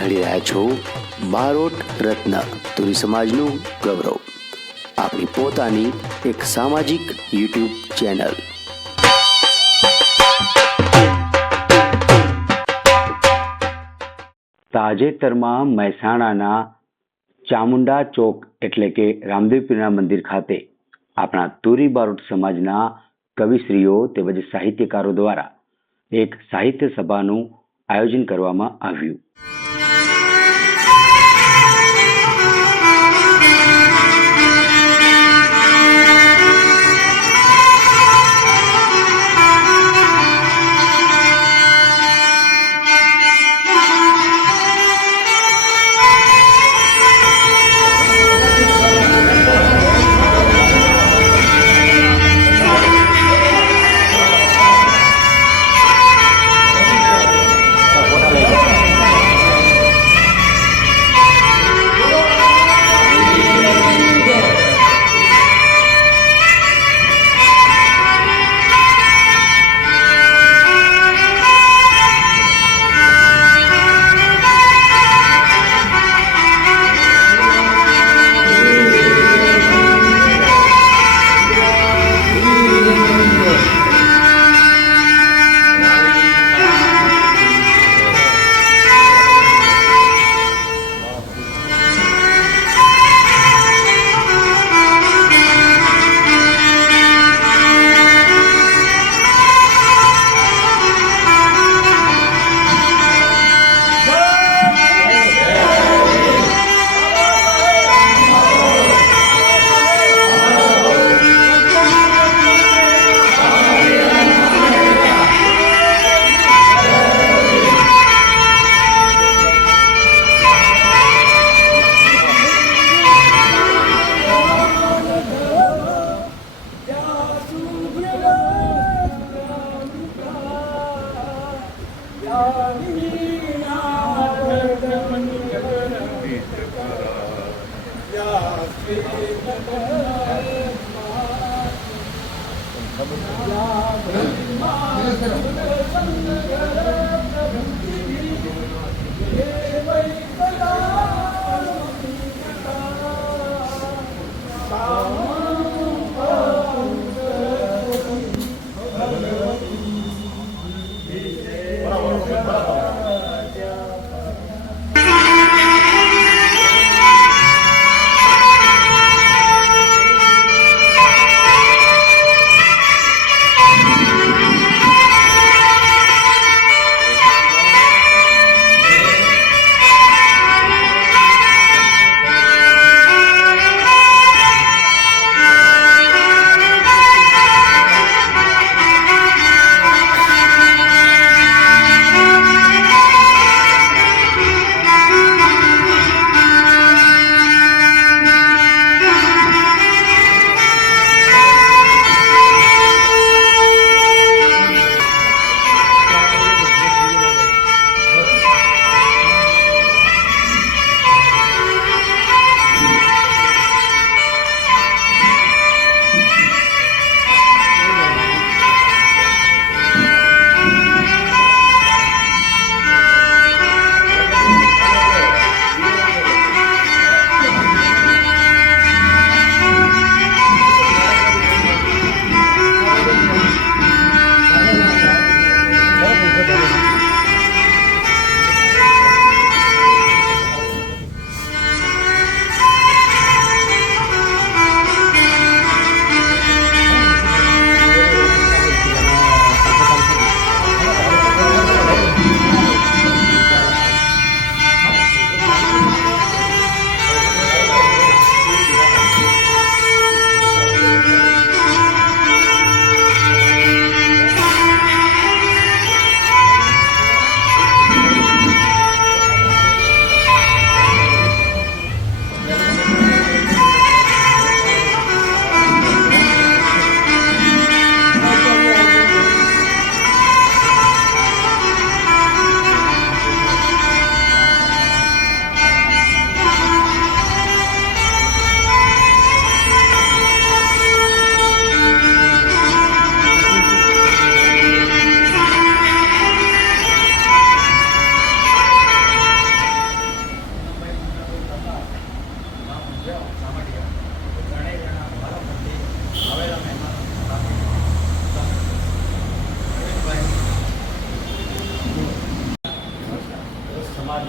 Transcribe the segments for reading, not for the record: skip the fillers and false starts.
નિહાળી રહ્યા છો બારોટ રત્ન તુરી સમાજનું ગૌરવ, આપણી પોતાની એક સામાજિક યુટ્યુબ ચેનલ. તાજેતરમાં મહેસાણાના ચામુંડા ચોક એટલે કે રામદેવપીરના મંદિર ખાતે આપણા તુરી બારોટ સમાજના કવિશ્રીઓ તેમજ સાહિત્યકારો દ્વારા એક સાહિત્ય સભાનું આયોજન કરવામાં આવ્યું.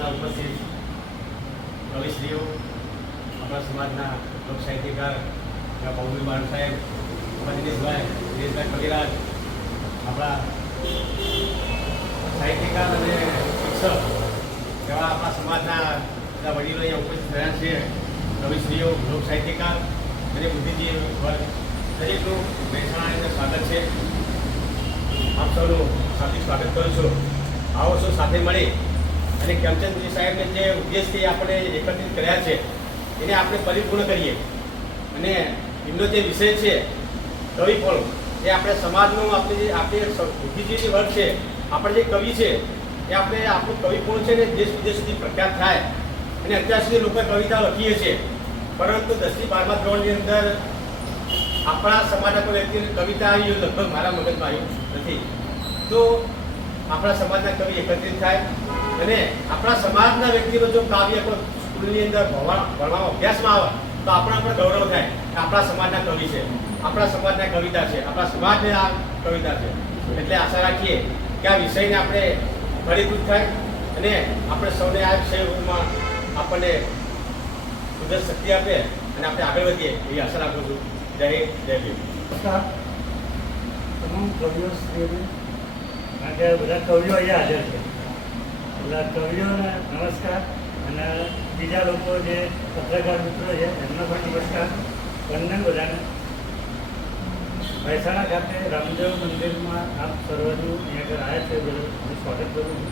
સભામાં ઉપસ્થિત કવિશ્રીઓ, આપણા સમાજના લોક સાહિત્યકાર પૌમી બાણ સાહેબ, દિનેશભાઈ કવિરાજ, આપણા સાહિત્યકાર અને શિક્ષક એવા આપણા સમાજના બધા વડીલો અહીંયા ઉપસ્થિત રહ્યા છે. કવિશ્રીઓ, લોક સાહિત્યકાર અને બુદ્ધિજીવી વર્ગ દરેકનું મહેસાણાની અંદર સ્વાગત છે. આપ સૌનું શાબ્દિક સ્વાગત કરું છું. આવો સૌ સાથે મળી અને કેમચંદજી સાહેબને જે ઉદ્દેશથી આપણે એકત્રિત કર્યા છે એને આપણે પરિપૂર્ણ કરીએ અને એમનો જે વિષય છે કવિપણું, એ આપણે સમાજનું આપણે બુદ્ધિજીવી વર્ગ છે, આપણે જે કવિ છે એ આપણે આપણું કવિપણું છે ને દેશ વિદેશ સુધી પ્રખ્યાત થાય. અને અત્યાર સુધી લોકો કવિતા લખીએ છીએ, પરંતુ 10થી 12મા ધોરણની અંદર આપણા સમાજના કોઈ વ્યક્તિને કવિતા આવી લગભગ મારા મગજમાં આવ્યું નથી. તો આપણા સમાજના કવિ એકત્રિત થાય અને આપણા સમાજના વ્યક્તિનો જો કાવ્ય કોઈ સ્કૂલની અંદર ભણવામાં અભ્યાસમાં આવે તો આપણા પણ ગૌરવ થાય કે આપણા સમાજના કવિ છે, આપણા સમાજના કવિતા છે, આપણા સમાજની આ કવિતા છે. એટલે આશા રાખીએ કે આ વિષયને આપણે ફળીભૂત થાય અને આપણે સૌને આ વિષયમાં આપણને કુદરત શક્તિ આપે અને આપણે આગળ વધીએ એવી આશા રાખું છું. જય હિન્દ, જય ભીમ. નમસ્કાર તમામ કવિઓ શ્રીઓને, કારણ કે બધા કવિઓ અહીંયા હાજર છે, એટલે કવિઓને નમસ્કાર. અને બીજા લોકો જે પત્રકાર મિત્રો છે એમનો પણ નમસ્કાર. વંદન બધાને. મહેસાણા ખાતે રામદેવ મંદિરમાં આપ સર્વનું અહીંયા આગળ આવ્યા છે, બધું હું સ્વાગત કરું છું.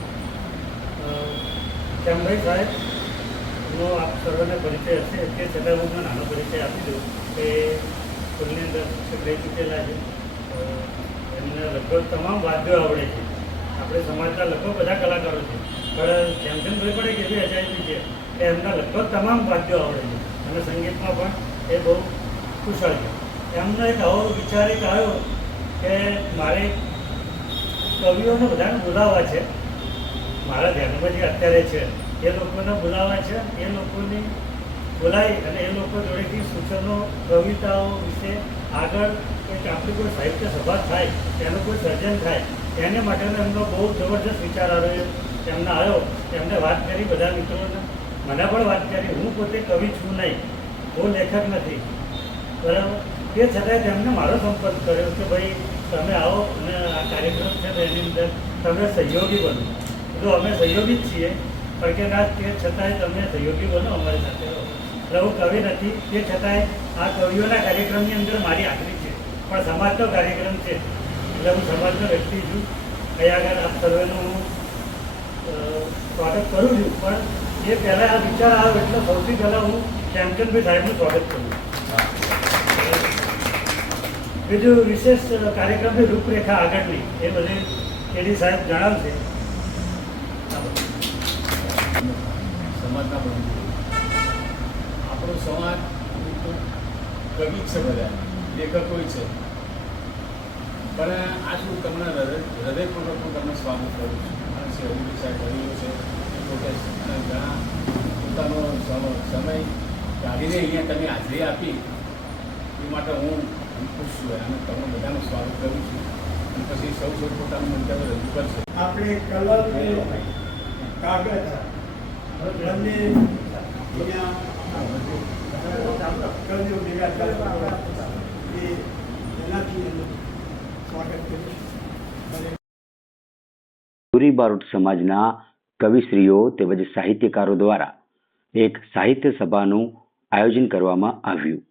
શ્યામભાઈ સાહેબનો આપ સર્વને પરિચય હશે, તે છતાં હું નાનો પરિચય આપી દઉં કે સ્કૂલની અંદર શિક્ષક રહી ચૂકેલા છે. એમને લગભગ તમામ વાદ્યો આવડે છે. આપણે સમાજના લગભગ બધા કલાકારો છે, પણ ધ્યાનચંદભાઈ પણ એક એવી અજાયબી છે કે એમના લગભગ તમામ વાદ્યો આવડે છે અને સંગીતમાં પણ એ બહુ કુશળ છે. એમનો એક આવો વિચાર એક આવ્યો કે મારે કવિઓને બધાને બોલાવવા છે, મારા ધ્યાનમાં જે અત્યારે છે એ લોકોને બોલાવવા છે, એ લોકોની બોલાવી અને એ લોકો જોડેથી સૂચનો કવિતાઓ વિશે આગળ કંઈક આપણી કોઈ સાહિત્ય સભા થાય, એનું કોઈ સર્જન થાય, એને માટેનો એમનો બહુ જબરજસ્ત વિચાર આવ્યો. એમને વાત કરી બધા મિત્રોને, મને પણ વાત કરી. હું પોતે કવિ છું નહીં, હું લેખક નથી, બરાબર. તે છતાંય તેમને મારો સંપર્ક કર્યો કે ભાઈ તમે આવો અને આ કાર્યક્રમ છે તો એની અંદર તમે સહયોગી બનો. તો અમે સહયોગી જ છીએ, પણ કે ના તે છતાંય તમે સહયોગી બનો, અમારી સાથે રહો. એટલે હું કવિ નથી, તે છતાંય આ કવિઓના કાર્યક્રમની અંદર મારી હાજરી છે, પણ સમાજનો કાર્યક્રમ છે એટલે હું સમાજનો વ્યક્તિ છું. અહીંયા આગળ આપ સર્વેનું હું સ્વાગત કરું છું, પણ એ પહેલાં આ વિચાર આવ્યો એટલે સૌથી પહેલાં હું શ્યામચંદભાઈ સાહેબનું સ્વાગત કરું. બીજું વિશેષ કાર્યક્રમની રૂપરેખા આગળની એ બધી કેડી સાહેબ જણાવશે. સમાજના બંધુ આપણો સમાજ કવિ છે, બધા લેખકો છે, પણ આ શું તમને હૃદયપૂર્વકનું તમને સ્વાગત કરું છું. કારણ કે હરિભી સાહેબ વડીલો છે, પોતે ઘણા પોતાનો સમય કાઢીને અહીંયા તમે હાજરી આપી એ માટે હું ખુશ છું અને તમને બધાનું સ્વાગત કરું છું. અને પછી સૌ પોતાનું મંતવ્ય રજૂ કરશે. આપણે કલર કાગળ બંને તુરી બારોટ સમાજના કવિશ્રીઓ તેમજ સાહિત્યકારો દ્વારા એક સાહિત્ય સભાનું આયોજન કરવામાં આવ્યું.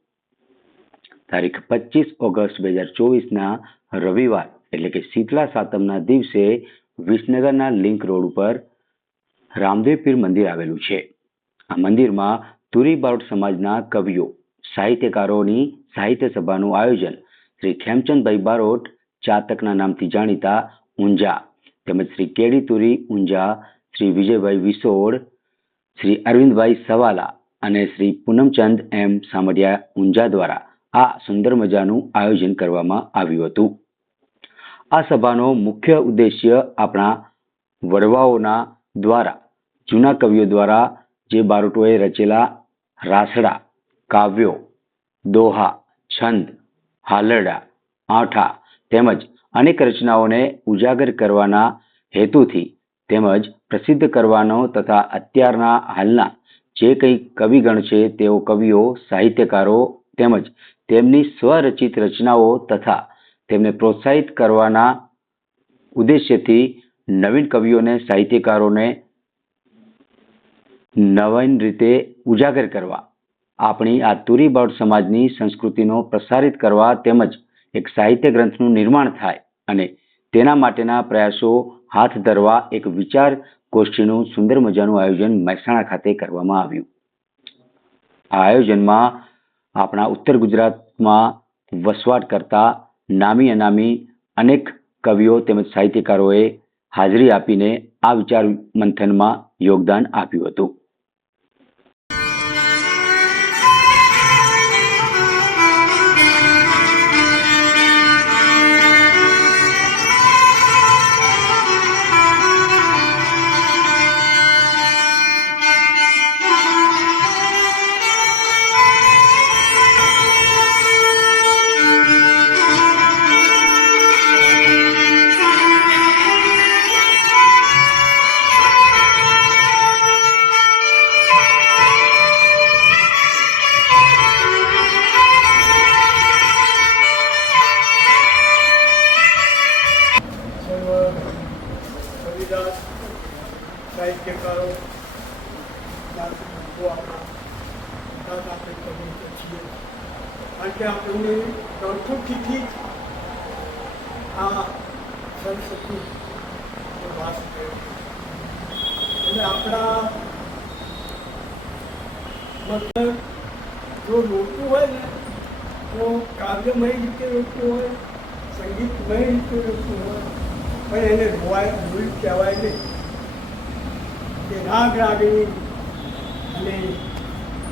તારીખ 25 ઓગસ્ટ 2024ના રવિવાર એટલે કે શીતળા સાતમના દિવસે વિસનગરના લિંક રોડ ઉપર રામદેવ પીર મંદિર આવેલું છે. આ મંદિરમાં તુરી બારોટ સમાજના કવિઓ સાહિત્યકારોની સાહિત્ય સભાનું આયોજન શ્રી ખેમચંદભાઈ બારોટ ચાતકના નામથી જાણીતા ઊંઝા તેમજ શ્રી કેડી તુરી ઊંઝા, શ્રી વિજયભાઈ વિસોડ, શ્રી અરવિંદભાઈ સવાલા અને શ્રી પૂનમચંદ એમ સામડિયા ઊંઝા દ્વારા આ સુંદર મજાનું આયોજન કરવામાં આવ્યું હતું. આ સભાનો મુખ્ય ઉદ્દેશ્ય આપણા વડવાઓના દ્વારા જૂના કવિઓ દ્વારા જે બારોટોએ રચેલા રાસડા, કાવ્યો, દોહા, છંદ, હાલરડા, આંઠા તેમજ અનેક રચનાઓને ઉજાગર કરવાના હેતુથી તેમજ પ્રસિદ્ધ કરવાનો તથા અત્યારના હાલના જે કંઈ કવિગણ છે તેઓ કવિઓ, સાહિત્યકારો તેમજ તેમની સ્વરચિત રચનાઓ તથા તેમને પ્રોત્સાહિત કરવાના ઉદ્દેશ્યથી નવીન કવિઓને, સાહિત્યકારોને નવીન રીતે ઉજાગર કરવા, આપણી આ તુરી બારોટ સમાજની સંસ્કૃતિનો પ્રસારિત કરવા તેમજ એક સાહિત્ય ગ્રંથનું નિર્માણ થાય અને તેના માટેના પ્રયાસો હાથ ધરવા એક વિચાર ગોષ્ઠીનું સુંદર મજાનું આયોજન મહેસાણા ખાતે કરવામાં આવ્યું. આ આયોજનમાં આપણા ઉત્તર ગુજરાતમાં વસવાટ કરતા નામી અનામી અનેક કવિઓ તેમજ સાહિત્યકારોએ હાજરી આપીને આ વિચાર મંથનમાં યોગદાન આપ્યું હતું. સાહિત્યકારો આપણા આપણે કરીએ છીએ, કારણ કે આપણને પ્રવૃત્તિથી જ આ સરસ્વતી વાસ થયો. એટલે આપણા મતલબ જો રોકવું હોય ને તો કાવ્યમય રીતે રોકવું હોય, સંગીતમય રીતે રોકવું હોય, પણ એને ભૂલ કહેવાય નહીં. કે રાગ રાગણી અને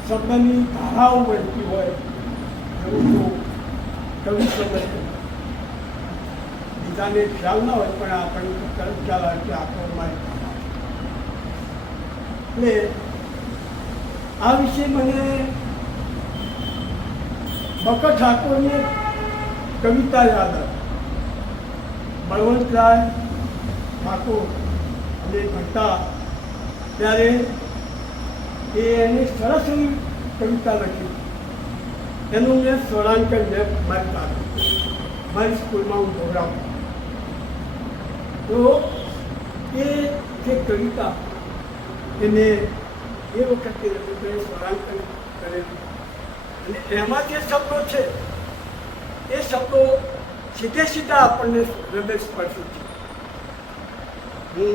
શબ્દની ધારાઓ બનતી હોય એવું તો કવિ સમજે. બીજાને ખ્યાલ ના હોય પણ આપણને તરત ખ્યાલ આવે કે આપણો મારી. એટલે આ વિશે મને બકર ઠાકોરની કવિતા યાદ આવી. બળવંતરાય ઠાકોર જે ભણતા ત્યારે એને સરસ એવી કવિતા લખી. એનું મેં સ્વરાંકન મારી સ્કૂલમાં હું ભોગવડાવું. તો એ જે કવિતા એને એ વખતે સ્વરાંકન કરેલું અને એમાં જે શબ્દો છે એ શબ્દો સીધે સીધા આપણને હૃદય સ્પર્શે છે. હું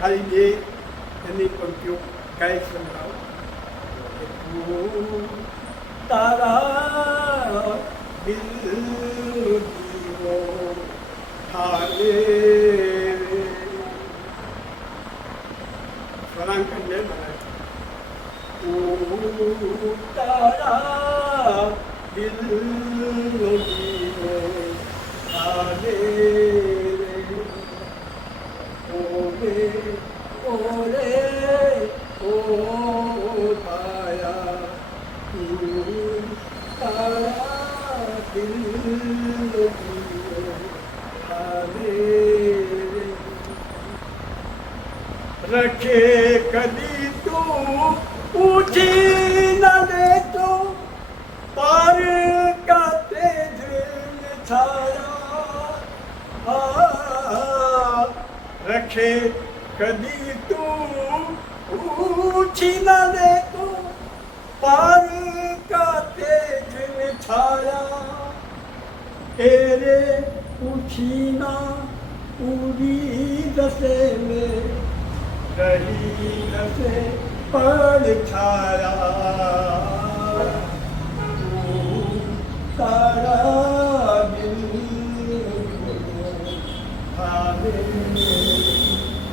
ખાલી બે એની પંક્તિઓ ગાઈ સંભળાવું. તારા દિલનો થાલે સ્વરાંકનને બનાવ્યું. તારા દિલનો થાલે ઓરે ઓરે ઓ પાયા તારા દિલ રખે કદી તું ઊંચી ન લેતો પાર કા તેજ છાયા. રખે કદી તું ऊंची न देखो पार का तेज छाया. तेरे ऊंची ना पूरी दसे में रही दसे पड़ छाया. तारा दिल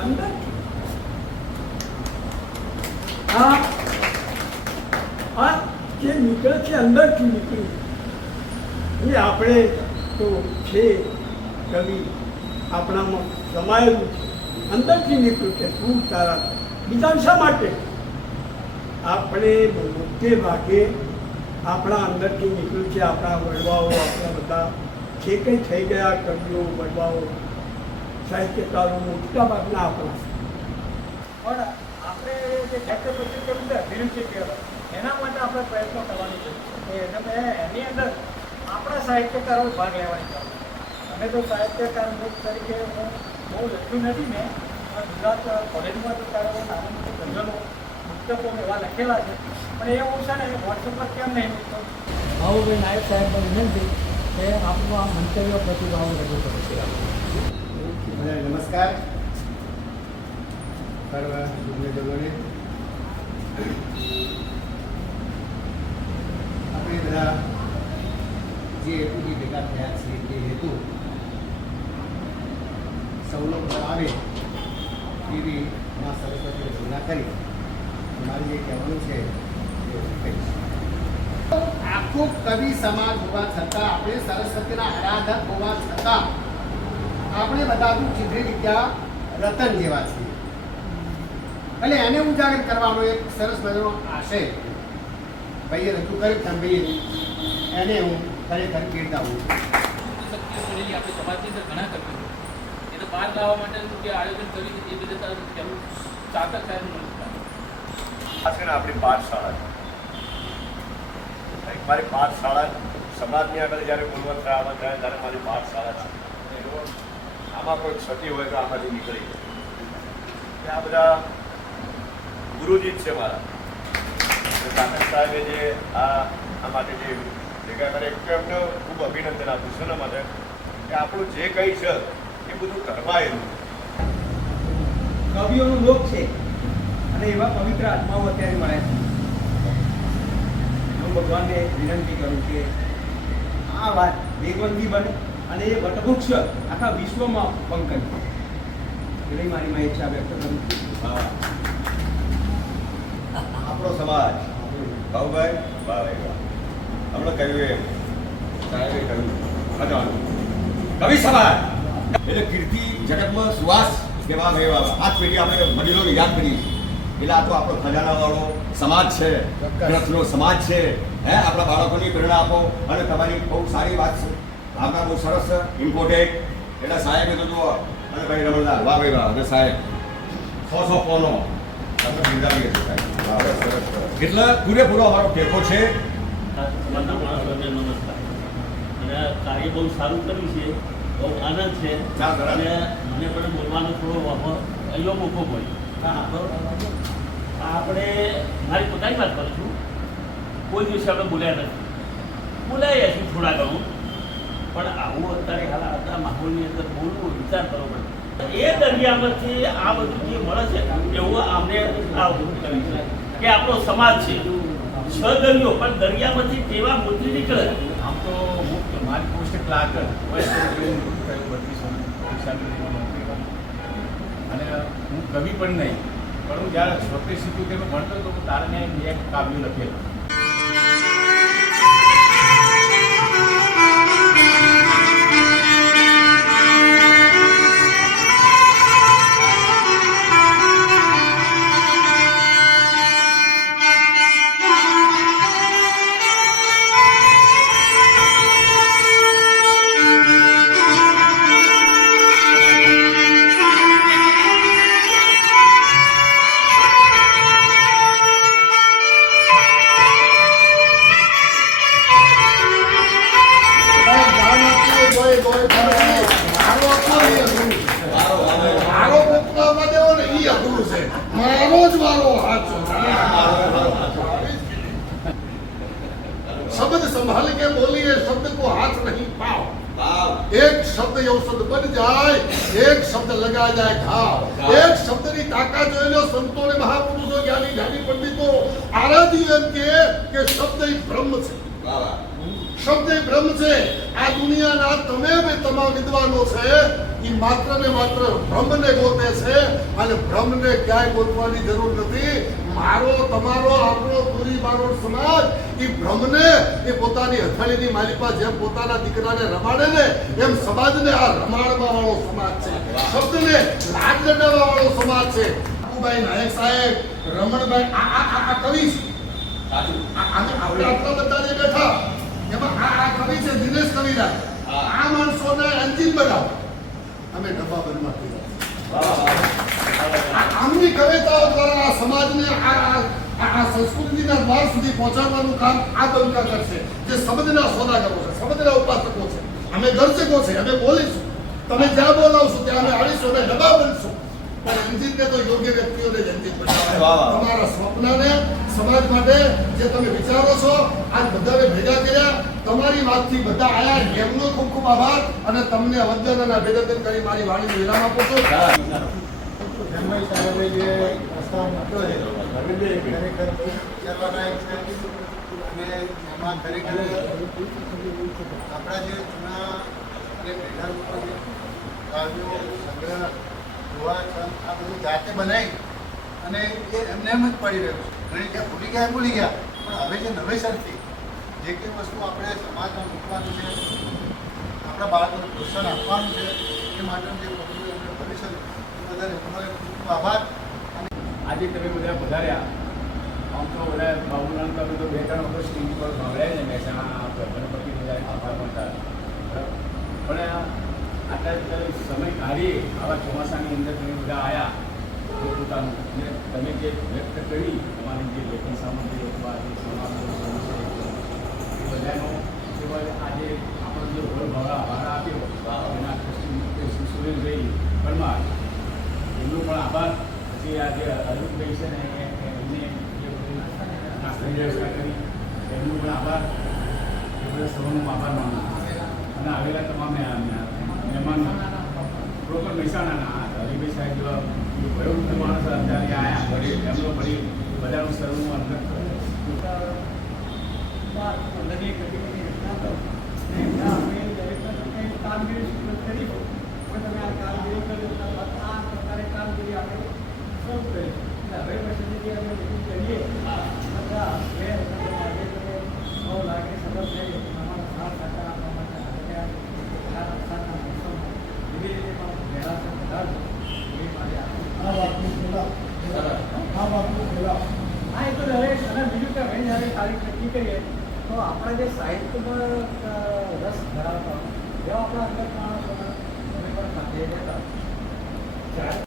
अंदर આ જે નીકળે છે અંદરથી નીકળ્યું. એ આપણે તો છે કવિ આપણામાં સમાયેલું છે, અંદરથી નીકળ્યું છે. તું તારા બીજા શા માટે? આપણે મોટે ભાગે આપણા અંદરથી નીકળ્યું છે. આપણા વડવાઓ, આપણા બધા જે કંઈ થઈ ગયા કવિઓ, વડવાઓ, સાહિત્યકારો મોટા ભાગના આપણા પણ આપણે જે ફેક્ટર પ્રતિક્રિયા વિનંતી કહેવાય એના માટે આપણે પ્રયત્નો કરવાની જરૂર છે એની અંદર આપણા સાહિત્યકારો ભાગ લેવાની જરૂર છે. અમે તો સાહિત્યકાર તરીકે હું બહુ લખ્યું નથી મેં ગુજરાત કોલેજમાં તો તારો નાના મોટા ગઝલો પુસ્તકો એવા લખેલા છે પણ એ હું છે ને વોટ્સઅપ પર કેમ નહીં મૂકતો. ભાવુભાઈ નાયક સાહેબને વિનંતી કે આપનું આ મંતવ્ય પ્રતિભાવ રજૂ કરો છે. નમસ્કાર સર્વ સુજનોને. આપણે બધા જે હેતુથી ભેગા થયા છીએ તે હેતુ સૌનો પર આવે એવી મા સરસ્વતીને પૂર્ણા કરી મારે જે કહેવાનું છે એ હું કહીશ. આખું કવિ સમાજ હોવા છતાં આપણે સરસ્વતીના આરાધક હોવા છતાં આપણે બધા ચિત્રી વિદ્યા રતન જેવા છીએ એટલે એને ઉજાગર કરવાનો એક સરસ મજાનો આશય ભાઈએ રજૂ કર્યું તેમ ભાઈએ એને હું ખરેખર બિરદાવું છું. આપણે સમાજની અંદર ઘણા કર્યું એ તો બહાર લાવવા માટે જે આયોજન કર્યું એ બધે જરૂર સાર્થક સાહેબનું આ છે ને આપણી પાઠશાળા છે. મારી પાઠશાળા સમાજની આગળ જ્યારે ગુણવત્તા આવવા થાય ત્યારે મારી પાઠશાળા છે. આમાં કોઈ ક્ષતિ હોય તો આમાંથી નીકળી જાય. આ બધા ગુરુજી જ છે મારા. કાકા સાહેબે જે આ માટે જે ભેગા કરે એમને ખૂબ અભિનંદન આપું છું એના માટે કે આપણું જે કંઈ છે એ બધું કરવાયેલું. કવિઓનો લોક છે અને એવા પવિત્ર આત્માઓ અત્યારે મળે છે. હું ભગવાનને વિનંતી કરું કે આ વાત વેગવંતી બને અને એ વટવૃક્ષ આખા વિશ્વમાં પંકજ એવી મારી માં ઈચ્છા વ્યક્ત કરું છું. આપણો સમાજ ભાઉભાઈ હમણાં કહ્યું એમ સાહેબે કહ્યું અજાણું કવિ સમાજ એટલે કીર્તિ જગતમાં સુવાસ કેવા એવા આ પેઢી આપણે વડીલોને યાદ કરીએ એટલે આ તો આપણો ખજાનાવાળો સમાજ છે, ગ્રંથનો સમાજ છે. આપણા બાળકોની પ્રેરણા આપો અને તમારી બહુ સારી વાત છે. આપણા બહુ સરસ ઇમ્પોર્ટેન્ટ એટલે સાહેબે તો જુઓ અને ભાઈ રમણદાર વાહ ભાઈ વાહ અને સાહેબ 100 પોનો આપણે બિરદાવીએ છીએ સાહેબ. એટલે પૂરેપૂરો અમારો ટેકો છે. સમાજના માણસોને નમસ્કાર. અને કાર્ય બહુ સારું કર્યું છે, બહુ આનંદ છે અને મને પણ બોલવાનો થોડો અહીંયા મોકો મળ્યો. આપણે મારી પોતાની વાત કરું છું. કોઈ દિવસે આપણે બોલ્યા નથી, બોલાયા છીએ થોડા ઘણું, પણ આવું અત્યારે હાલ આ માહોલની અંદર બોલવું વિચાર કરવો પડે. એ દરિયામાંથી આ બધું જે મળે છે એવું અમને આ કર્યું છે કે આપણો સમાજ છે 6 દરિયો પણ દરિયામાંથી કેવા મોતી નીકળે. આમ તો મારી પોસ્ટ ક્લાર્ક અને હું કવિ પણ નહીં, પણ હું જ્યારે 76-77 ભણતો હતો ત્યારે મેં એક કાવ્ય લખેલું. शब्द संभाल के बोलिए, शब्द को हाथ नहीं पाओ. एक शब्द औषध बन जाए, एक शब्द लगा जाए घाव. एक शब्द की ताकत जो लो संतो ने महापुरुषों ज्ञानी ज्ञानी पंडितो आराध्य एम के शब्द ही ब्रह्म છે. શબ્દ એ બ્રહ્મ છે. આ દુનિયાના તમામ વિદ્વાનો છે એ માત્ર ને માત્ર બ્રહ્મને ગોતે છે અને બ્રહ્મને ક્યાંય ગોતવાની જરૂર નથી. મારો તમારો આપણો પૂરી મારો સમાજ એ બ્રહ્મને એ પોતાની હથેળીની માલિકા જેમ પોતાના દીકરાને રમાડે ને એમ સમાજને આ રમાડવા વાળો સમાજ છે. શબ્દને લાડ લડાવવા વાળો સમાજ છે. બાબુભાઈ નાયક સાહેબ, રમણભાઈ આ કવિ છે. આપણે આટલા બધા જે બેઠા એમાં આ કવિ છે દિનેશ કવિરાજ. આ માણસોને અંતિમ બનાવો અમે ડબ્બા બનવા આમને બધી કવિતાઓ દ્વારા આ સમાજને આ સંસ્કૃતિના દ્વાર સુધી પહોંચાડવાનું કામ આ બંકા કરશે, જે શબ્દના સોદાગરો છે, શબ્દના ઉપાસકો છે. અમે દર્શકો છે, અમે બોલીશું, તમે જ્યાં બોલાવશો ત્યાં અમે આવીશું અને ડબા બનશું. પણ અંજિતને તો યોગ્ય વ્યક્તિઓને જ અંજિત બનાવે. તમારા સ્વપ્નને સમાજ માટે જે તમે વિચારો છો, આજ બધાને ભેગા કર્યા, તમારી વાતથી બધા આયા, એમનો ખૂબ ખૂબ આભાર અને તમને વંદન અને અભિનંદન કરી મારી વાણીનો વિરામ આપું છું. જનભાઈ સાહેબે જે પ્રસ્તાવ મૂક્યો છે રવિભાઈ ખરેખર બહુ વિચારવાલાયક છે અને એમાં ખરેખર આપણા જે જૂના અને પહેલા લોકો જે કાવ્યો સંગ્રહ જોવા આ બધું જાતે બનાવી અને એ એમને એમ જ પડી રહ્યું છે. ઘણી જ્યાં ભૂલી ગયા પણ હવે જે નવેસરથી જે કંઈ વસ્તુ આપણે સમાજમાં મૂકવાનું છે, આપણા બાળકોને પ્રોત્સાહન આપવાનું છે, એ માટેનું જે પગલું એમને ભવિષ્ય બધા એમનો ખૂબ આભાર. આજે તમે બધા વધાર્યા, આમ તો બધા બાબુલાલ તમે તો 2-3 વખત સ્ટેજ પર સાંભળ્યા ને મહેસાણા ગણપતિ બધા આભાર માનતા, પણ આટલા સમય કાઢી આવા ચોમાસાની અંદર તમે બધા આવ્યા પોતાનું અને તમે જે વ્યક્ત કરી તમારી જે લેખન સામગ્રી અથવા જે સમાજનો એ બધાનો આજે આપણો જે ભાડા આપ્યો એના ટ્રસ્ટી સુરેશભાઈ પરમાર એમનો પણ આભાર. પછી આજે અરવિંદભાઈ છે ને એમને જે બધું નાસ્તાની વ્યવસ્થા કરી એમનો પણ આભાર. એ બધા સૌનો આભાર માનું અને આવેલા તમામ મહેમાનો પ્રોપર મહેસાણાના હરિભાઈ સાહેબ જેવા વયોવૃદ્ધ માણસ અત્યારે આવ્યા એમનો ફરી બધાનું સર્વનું અંતર કામગીરી કરી હોય પણ તમે આ કામગીરી કરી આ પ્રકારે કામગીરી આપણે શરૂ કરી હવે પછીથી અમે કરીએ બધા 2 લાગે સરસ થઈ અમારા સાથ સહકાર આપવા માટે આ વરસાદના મોસમમાં એવી રીતે પણ વહેલાસર વધારજો એવી મારી આ એ તો દરેક અને બીજું કે ભાઈ જ્યારે તારીખ નક્કી કરીએ તો આપણા જે સાહિત્યમાં રસ ધરાવતા એવા આપણા અંગત માણસોને અમે પણ સાથે જતા